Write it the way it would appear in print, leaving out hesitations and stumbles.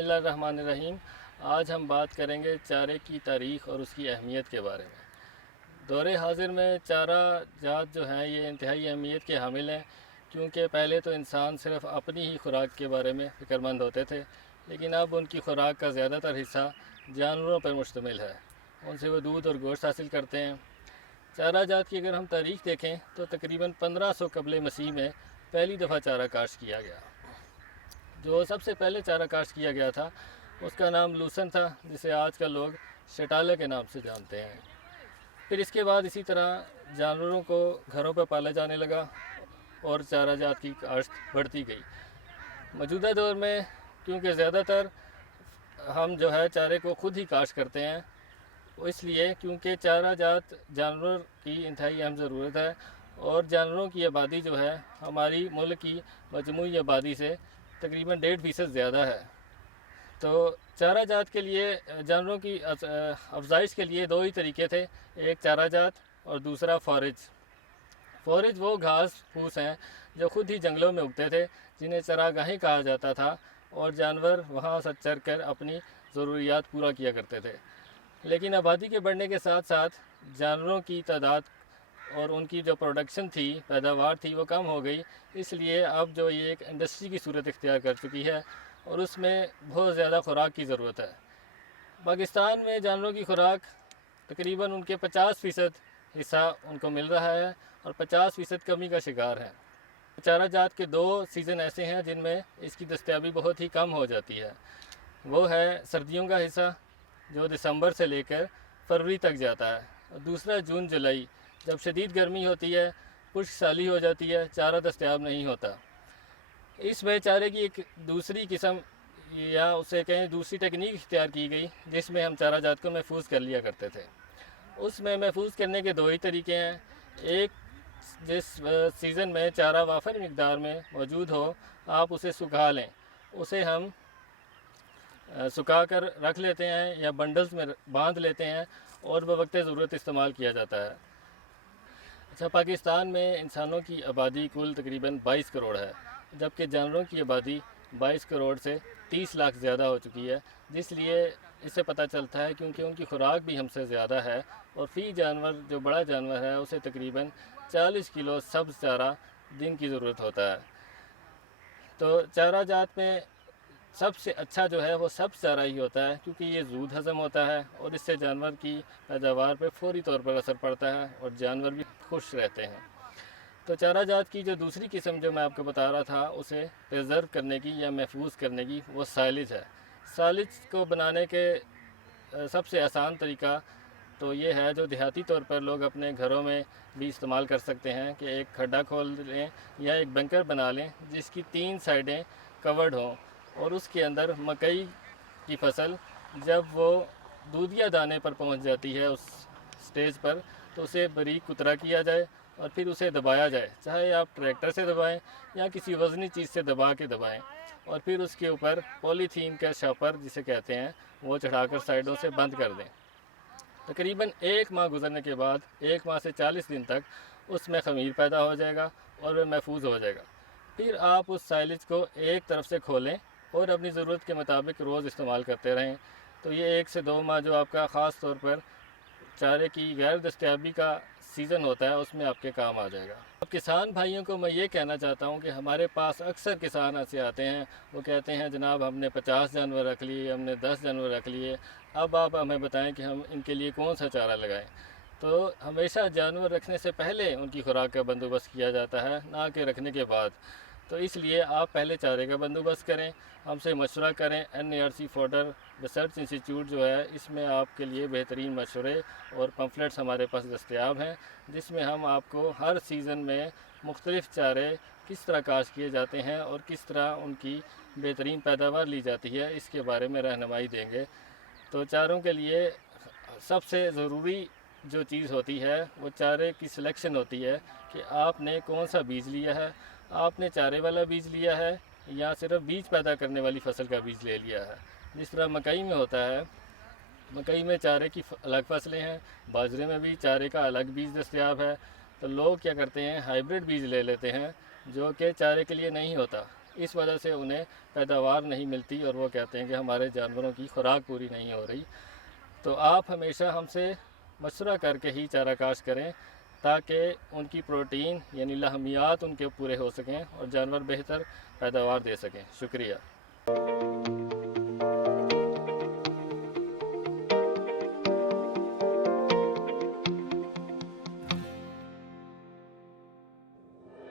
اللہ الرحمن الرحیم۔ آج ہم بات کریں گے چارے کی تاریخ اور اس کی اہمیت کے بارے میں۔ دور حاضر میں چارہ جات جو ہیں یہ انتہائی اہمیت کے حامل ہیں، کیونکہ پہلے تو انسان صرف اپنی ہی خوراک کے بارے میں فکر مند ہوتے تھے، لیکن اب ان کی خوراک کا زیادہ تر حصہ جانوروں پر مشتمل ہے۔ ان سے وہ دودھ اور گوشت حاصل کرتے ہیں۔ چارہ جات کی اگر ہم تاریخ دیکھیں تو تقریباً 1500 قبل مسیح میں پہلی دفعہ چارہ کاشت کیا گیا۔ جو سب سے پہلے چارہ کاشت کیا گیا تھا اس کا نام لوسن تھا، جسے آج کل لوگ شٹالہ کے نام سے جانتے ہیں۔ پھر اس کے بعد اسی طرح جانوروں کو گھروں پر پالا جانے لگا اور چارہ جات کی کاشت بڑھتی گئی۔ موجودہ دور میں کیونکہ زیادہ تر ہم جو ہے چارے کو خود ہی کاشت کرتے ہیں، اس لیے کیونکہ چارہ جات جانور کی انتہائی اہم ضرورت ہے، اور جانوروں کی آبادی جو ہے ہماری ملک کی مجموعی آبادی سے تقریباً 1.5% زیادہ ہے۔ تو چارہ جات کے لیے جانوروں کی افزائش کے لیے دو ہی طریقے تھے، ایک چارہ جات اور دوسرا فورج۔ فورج وہ گھاس پھوس ہیں جو خود ہی جنگلوں میں اگتے تھے، جنہیں چراگاہیں کہا جاتا تھا، اور جانور وہاں سے چر کر اپنی ضروریات پورا کیا کرتے تھے۔ لیکن آبادی کے بڑھنے کے ساتھ ساتھ جانوروں کی تعداد اور ان کی جو پروڈکشن تھی، پیداوار تھی، وہ کم ہو گئی۔ اس لیے اب جو یہ ایک انڈسٹری کی صورت اختیار کر چکی ہے، اور اس میں بہت زیادہ خوراک کی ضرورت ہے۔ پاکستان میں جانوروں کی خوراک تقریباً ان کے 50% حصہ ان کو مل رہا ہے، اور 50% کمی کا شکار ہے۔ چارہ جات کے 2 سیزن ایسے ہیں جن میں اس کی دستیابی بہت ہی کم ہو جاتی ہے۔ وہ ہے سردیوں کا حصہ جو دسمبر سے لے کر فروری تک جاتا ہے، اور دوسرا جون جولائی، جب شدید گرمی ہوتی ہے، خشک سالی ہو جاتی ہے، چارہ دستیاب نہیں ہوتا۔ اس میں چارے کی ایک دوسری قسم یا اسے کہیں دوسری ٹیکنیک اختیار کی گئی، جس میں ہم چارہ جات کو محفوظ کر لیا کرتے تھے۔ اس میں محفوظ کرنے کے 2 ہی طریقے ہیں۔ ایک، جس سیزن میں چارہ وافر مقدار میں موجود ہو، آپ اسے سکھا لیں۔ اسے ہم سکھا کر رکھ لیتے ہیں یا بنڈلز میں باندھ لیتے ہیں، اور بوقت ضرورت استعمال کیا جاتا ہے۔ اچھا، پاکستان میں انسانوں کی آبادی کل تقریباً 22 کروڑ ہے، جبکہ جانوروں کی آبادی 22 کروڑ سے 30 لاکھ زیادہ ہو چکی ہے، جس لیے اس سے پتہ چلتا ہے کیونکہ ان کی خوراک بھی ہم سے زیادہ ہے، اور فی جانور جو بڑا جانور ہے اسے تقریباً 40 کلو سبز چارہ دن کی ضرورت ہوتا ہے۔ تو چارہ جات میں سب سے اچھا جو ہے وہ سبز چارہ ہی ہوتا ہے، کیونکہ یہ زود ہضم ہوتا ہے، اور اس سے جانور کی پیداوار پہ فوری طور پر اثر پڑتا ہے، اور جانور بھی خوش رہتے ہیں۔ تو چارہ جات کی جو دوسری قسم جو میں آپ کو بتا رہا تھا، اسے پریزرو کرنے کی یا محفوظ کرنے کی، وہ سائلج ہے۔ سائلج کو بنانے کے سب سے آسان طریقہ تو یہ ہے، جو دیہاتی طور پر لوگ اپنے گھروں میں بھی استعمال کر سکتے ہیں، کہ ایک کھڈا کھول لیں یا ایک بنکر بنا لیں جس کی 3 سائڈیں کورڈ ہوں، اور اس کے اندر مکئی کی فصل جب وہ دودھیا دانے پر پہنچ جاتی ہے اس سٹیج پر، تو اسے باریک کترا کیا جائے اور پھر اسے دبایا جائے، چاہے آپ ٹریکٹر سے دبائیں یا کسی وزنی چیز سے دبا کے دبائیں، اور پھر اس کے اوپر پولی تھین کا شاپر جسے کہتے ہیں وہ چڑھا کر سائڈوں سے بند کر دیں۔ تقریباً 1 ماہ گزرنے کے بعد 1 ماہ سے 40 دن تک اس میں خمیر پیدا ہو جائے گا اور وہ محفوظ ہو جائے گا۔ پھر آپ اس سائلج کو ایک طرف سے کھولیں اور اپنی ضرورت کے مطابق روز استعمال کرتے رہیں، تو یہ 1 سے 2 ماہ جو آپ کا خاص طور پر چارے کی غیر دستیابی کا سیزن ہوتا ہے، اس میں آپ کے کام آ جائے گا۔ اب کسان بھائیوں کو میں یہ کہنا چاہتا ہوں کہ ہمارے پاس اکثر کسان ایسے آتے ہیں، وہ کہتے ہیں جناب ہم نے 50 جانور رکھ لیے، ہم نے 10 جانور رکھ لیے، اب آپ ہمیں بتائیں کہ ہم ان کے لیے کون سا چارہ لگائیں۔ تو ہمیشہ جانور رکھنے سے پہلے ان کی خوراک کا بندوبست کیا جاتا ہے، نہ کہ رکھنے کے بعد۔ تو اس لیے آپ پہلے چارے کا بندوبست کریں، ہم سے مشورہ کریں۔ NARC فوڈر ریسرچ انسٹیٹیوٹ جو ہے، اس میں آپ کے لیے بہترین مشورے اور پمفلٹس ہمارے پاس دستیاب ہیں، جس میں ہم آپ کو ہر سیزن میں مختلف چارے کس طرح کاشت کیے جاتے ہیں اور کس طرح ان کی بہترین پیداوار لی جاتی ہے، اس کے بارے میں رہنمائی دیں گے۔ تو چاروں کے لیے سب سے ضروری جو چیز ہوتی ہے وہ چارے کی سلیکشن ہوتی ہے، کہ آپ نے کون سا بیج لیا ہے، آپ نے چارے والا بیج لیا ہے یا صرف بیج پیدا کرنے والی فصل کا بیج لے لیا ہے۔ جس طرح مکئی میں ہوتا ہے، مکئی میں چارے کی الگ فصلیں ہیں، باجرے میں بھی چارے کا الگ بیج دستیاب ہے۔ تو لوگ کیا کرتے ہیں، ہائیبریڈ بیج لے لیتے ہیں جو کہ چارے کے لیے نہیں ہوتا، اس وجہ سے انہیں پیداوار نہیں ملتی اور وہ کہتے ہیں کہ ہمارے جانوروں کی خوراک پوری نہیں ہو رہی۔ تو آپ ہمیشہ ہم سے مشورہ کر کے ہی چارہ کاشت کریں تاکہ ان کی پروٹین یعنی لحمیات ان کے پورے ہو سکیں اور جانور بہتر پیداوار دے سکیں۔ شکریہ۔